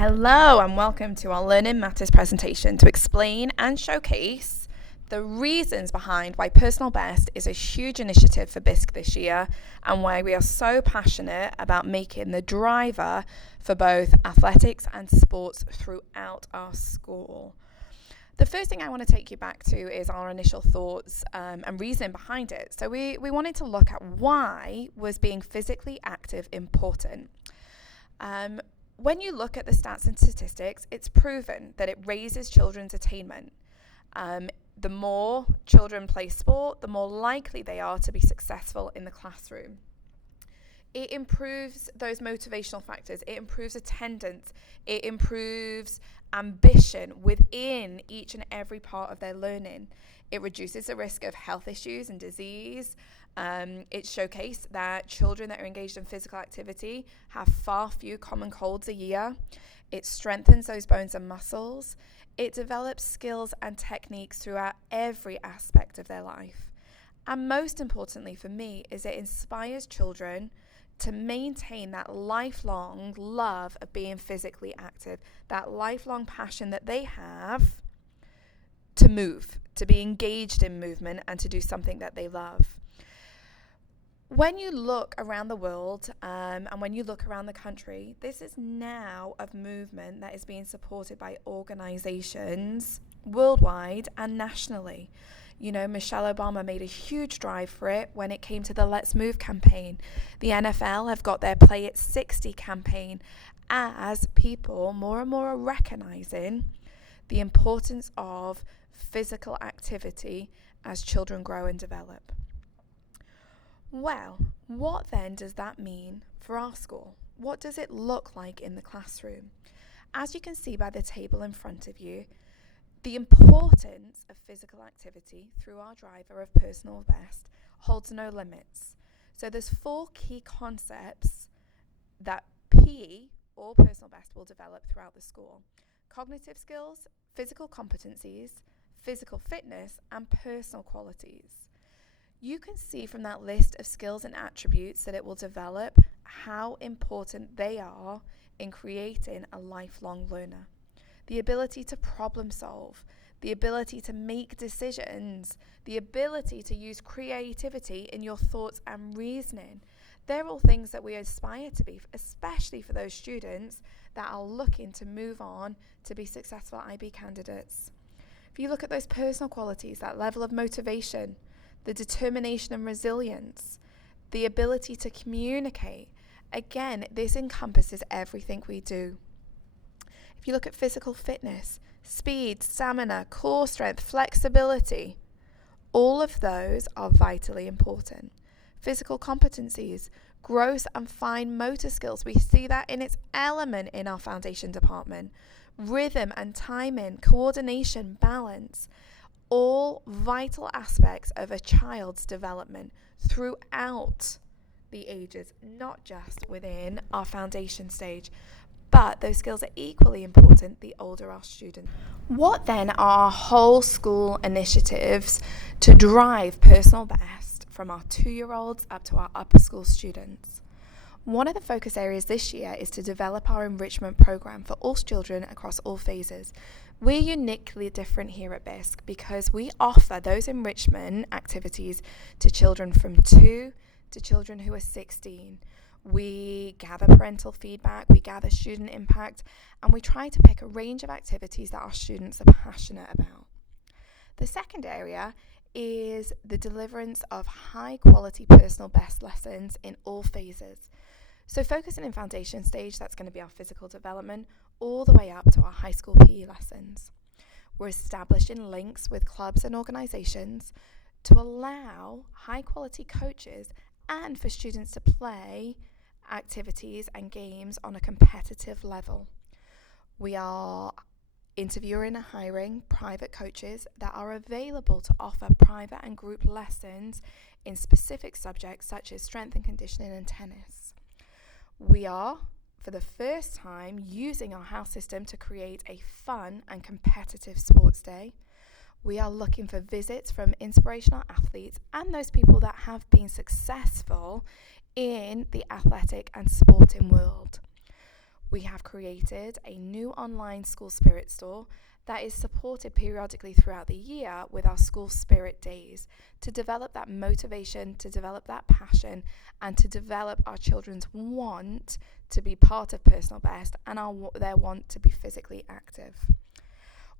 Hello and welcome to our Learning Matters presentation to explain and showcase the reasons behind why Personal Best is a huge initiative for BISC this year and why we are so passionate about making the driver for both athletics and sports throughout our school. The first thing I want to take you back to is our initial thoughts and reason behind it. So we wanted to look at why was being physically active important. When you look at the stats and statistics, it's proven that it raises children's attainment. The more children play sport, the more likely they are to be successful in the classroom. It improves those motivational factors. It improves attendance. It improves ambition within each and every part of their learning. It reduces the risk of health issues and disease. It showcased that children that are engaged in physical activity have far fewer common colds a year. It strengthens those bones and muscles. It develops skills and techniques throughout every aspect of their life. And most importantly for me is it inspires children to maintain that lifelong love of being physically active, that lifelong passion that they have to move, to be engaged in movement and to do something that they love. When you look around the world and when you look around the country, this is now a movement that is being supported by organizations worldwide and nationally. You know, Michelle Obama made a huge drive for it when it came to the Let's Move campaign. The NFL have got their Play at 60 campaign as people more and more are recognizing the importance of physical activity as children grow and develop. Well, what then does that mean for our school? What does it look like in the classroom? As you can see by the table in front of you, the importance of physical activity through our driver of Personal Best holds no limits. So there's 4 key concepts that PE or Personal Best will develop throughout the school: cognitive skills, physical competencies, physical fitness, and personal qualities. You can see from that list of skills and attributes that it will develop how important they are in creating a lifelong learner. The ability to problem solve, the ability to make decisions, the ability to use creativity in your thoughts and reasoning. They're all things that we aspire to be, especially for those students that are looking to move on to be successful IB candidates. If you look at those personal qualities, that level of motivation, the determination and resilience, the ability to communicate. Again, this encompasses everything we do. If you look at physical fitness, speed, stamina, core strength, flexibility, all of those are vitally important. Physical competencies, gross and fine motor skills, we see that in its element in our foundation department. Rhythm and timing, coordination, balance, all vital aspects of a child's development throughout the ages, not just within our foundation stage. But those skills are equally important the older our student. What then are our whole school initiatives to drive Personal Best from our 2-year-olds up to our upper school students? One of the focus areas this year is to develop our enrichment program for all children across all phases. We're uniquely different here at BISC because we offer those enrichment activities to children from 2 to children who are 16. We gather parental feedback, we gather student impact, and we try to pick a range of activities that our students are passionate about. The second area is the deliverance of high quality Personal Best lessons in all phases. So focusing in foundation stage, that's going to be our physical development, all the way up to our high school PE lessons. We're establishing links with clubs and organisations to allow high quality coaches and for students to play activities and games on a competitive level. We are interviewing and hiring private coaches that are available to offer private and group lessons in specific subjects such as strength and conditioning and tennis. We are, for the first time, using our house system to create a fun and competitive sports day. We are looking for visits from inspirational athletes and those people that have been successful in the athletic and sporting world. We have created a new online school spirit store that is supported periodically throughout the year with our school spirit days to develop that motivation, to develop that passion, and to develop our children's want to be part of Personal Best and their want to be physically active.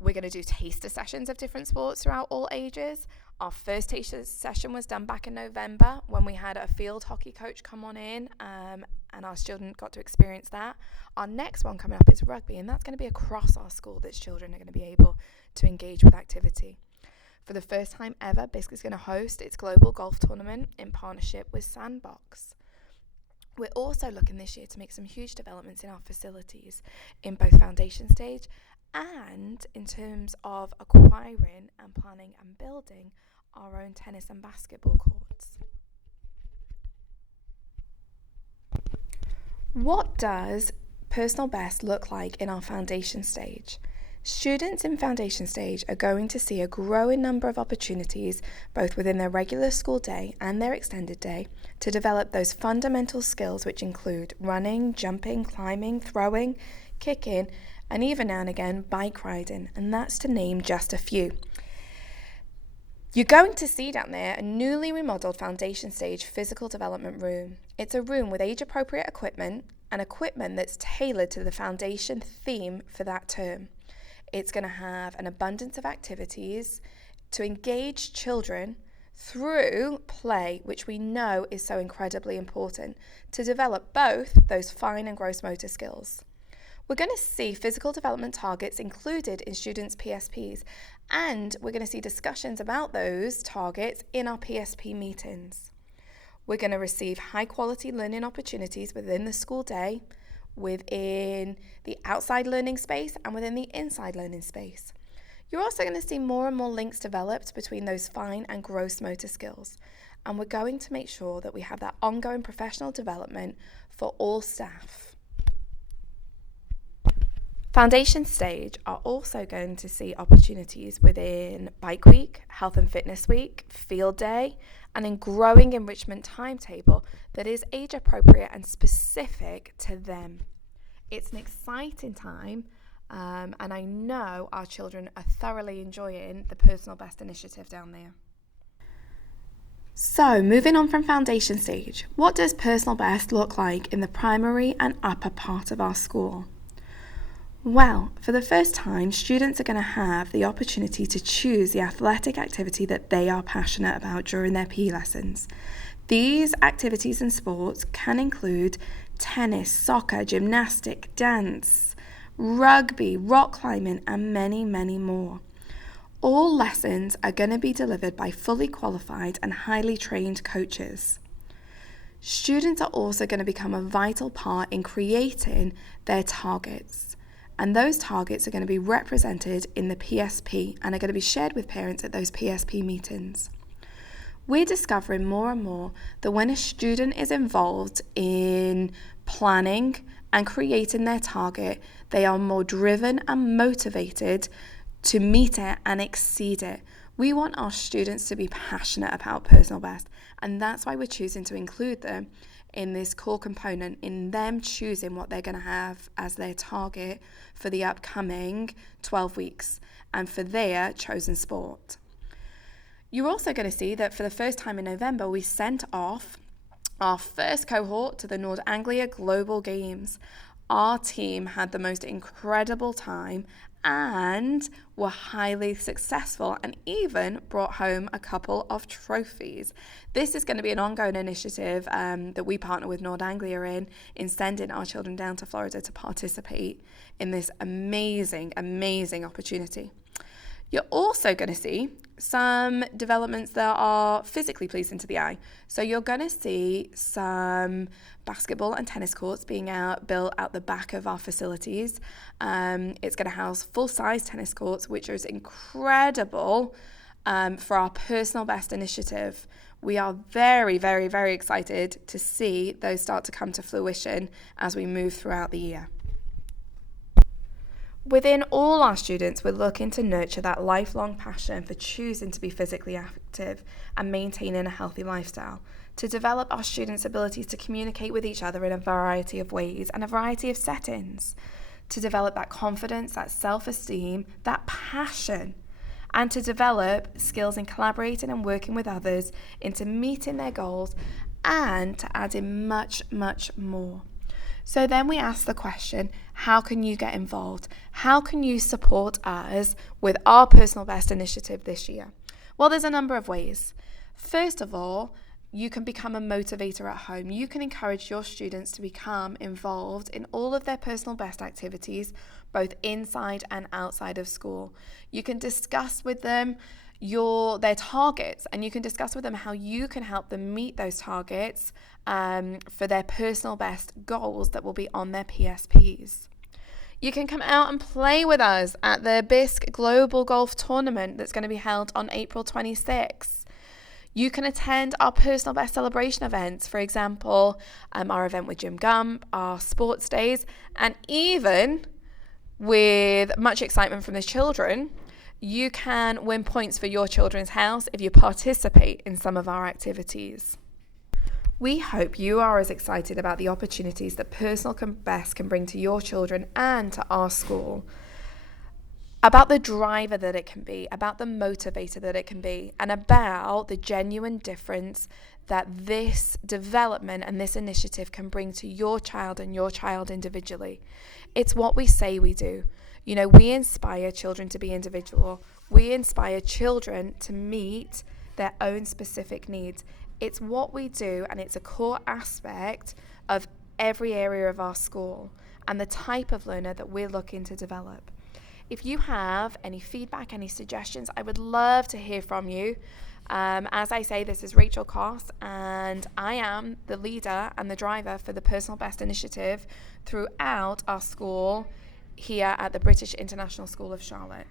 We're going to do taster sessions of different sports throughout all ages. Our first taster session was done back in November when we had a field hockey coach come on in and our children got to experience that. Our next one coming up is rugby, and that's going to be across our school that children are going to be able to engage with activity. For the first time ever, Bisc is going to host its global golf tournament in partnership with Sandbox. We're also looking this year to make some huge developments in our facilities in both foundation stage and in terms of acquiring and planning and building our own tennis and basketball courts. What does Personal Best look like in our foundation stage? Students in foundation stage are going to see a growing number of opportunities, both within their regular school day and their extended day, to develop those fundamental skills which include running, jumping, climbing, throwing, kicking, and even now and again bike riding, and that's to name just a few. You're going to see down there a newly remodelled foundation stage physical development room. It's a room with age-appropriate equipment and equipment that's tailored to the foundation theme for that term. It's going to have an abundance of activities to engage children through play, which we know is so incredibly important to develop both those fine and gross motor skills. We're going to see physical development targets included in students' PSPs, and we're going to see discussions about those targets in our PSP meetings. We're going to receive high-quality learning opportunities within the school day, within the outside learning space, and within the inside learning space. You're also going to see more and more links developed between those fine and gross motor skills, and we're going to make sure that we have that ongoing professional development for all staff. Foundation stage are also going to see opportunities within Bike Week, Health and Fitness Week, Field Day, and in growing enrichment timetable that is age appropriate and specific to them. It's an exciting time, and I know our children are thoroughly enjoying the Personal Best initiative down there. So, moving on from foundation stage, what does Personal Best look like in the primary and upper part of our school? Well, for the first time, students are going to have the opportunity to choose the athletic activity that they are passionate about during their PE lessons. These activities and sports can include tennis, soccer, gymnastic, dance, rugby, rock climbing, and many, many more. All lessons are going to be delivered by fully qualified and highly trained coaches. Students are also going to become a vital part in creating their targets. And those targets are going to be represented in the PSP and are going to be shared with parents at those PSP meetings. We're discovering more and more that when a student is involved in planning and creating their target, they are more driven and motivated to meet it and exceed it. We want our students to be passionate about Personal Best, and that's why we're choosing to include them in this core component, in them choosing what they're going to have as their target for the upcoming 12 weeks and for their chosen sport. You're also going to see that for the first time in November, we sent off our first cohort to the Nord Anglia Global Games. Our team had the most incredible time and were highly successful and even brought home a couple of trophies. This is going to be an ongoing initiative that we partner with Nord Anglia in sending our children down to Florida to participate in this amazing, amazing opportunity. You're also going to see some developments that are physically pleasing to the eye. So you're going to see some basketball and tennis courts being built out the back of our facilities. It's going to house full-size tennis courts, which is incredible for our Personal Best initiative. We are very, very, very excited to see those start to come to fruition as we move throughout the year. Within all our students, we're looking to nurture that lifelong passion for choosing to be physically active and maintaining a healthy lifestyle, to develop our students' abilities to communicate with each other in a variety of ways and a variety of settings, to develop that confidence, that self-esteem, that passion, and to develop skills in collaborating and working with others into meeting their goals and to add in much, much more. So then we ask the question, how can you get involved? How can you support us with our Personal Best initiative this year? Well, there's a number of ways. First of all, you can become a motivator at home. You can encourage your students to become involved in all of their personal best activities, both inside and outside of school. You can discuss with them their targets, and you can discuss with them how you can help them meet those targets for their personal best goals that will be on their PSPs. You can come out and play with us at the Bisque Global Golf Tournament that's going to be held on April 26th. You can attend our Personal Best celebration events, for example, our event with Jim Gump, our sports days, and even with much excitement from the children, you can win points for your children's house if you participate in some of our activities. We hope you are as excited about the opportunities that Personal Best can bring to your children and to our school, about the driver that it can be, about the motivator that it can be, and about the genuine difference that this development and this initiative can bring to your child and your child individually. It's what we say we do. You know, we inspire children to be individual. We inspire children to meet their own specific needs. It's what we do, and it's a core aspect of every area of our school and the type of learner that we're looking to develop. If you have any feedback, any suggestions, I would love to hear from you. As I say, this is Rachel Koss, and I am the leader and the driver for the Personal Best initiative throughout our school here at the British International School of Charlotte.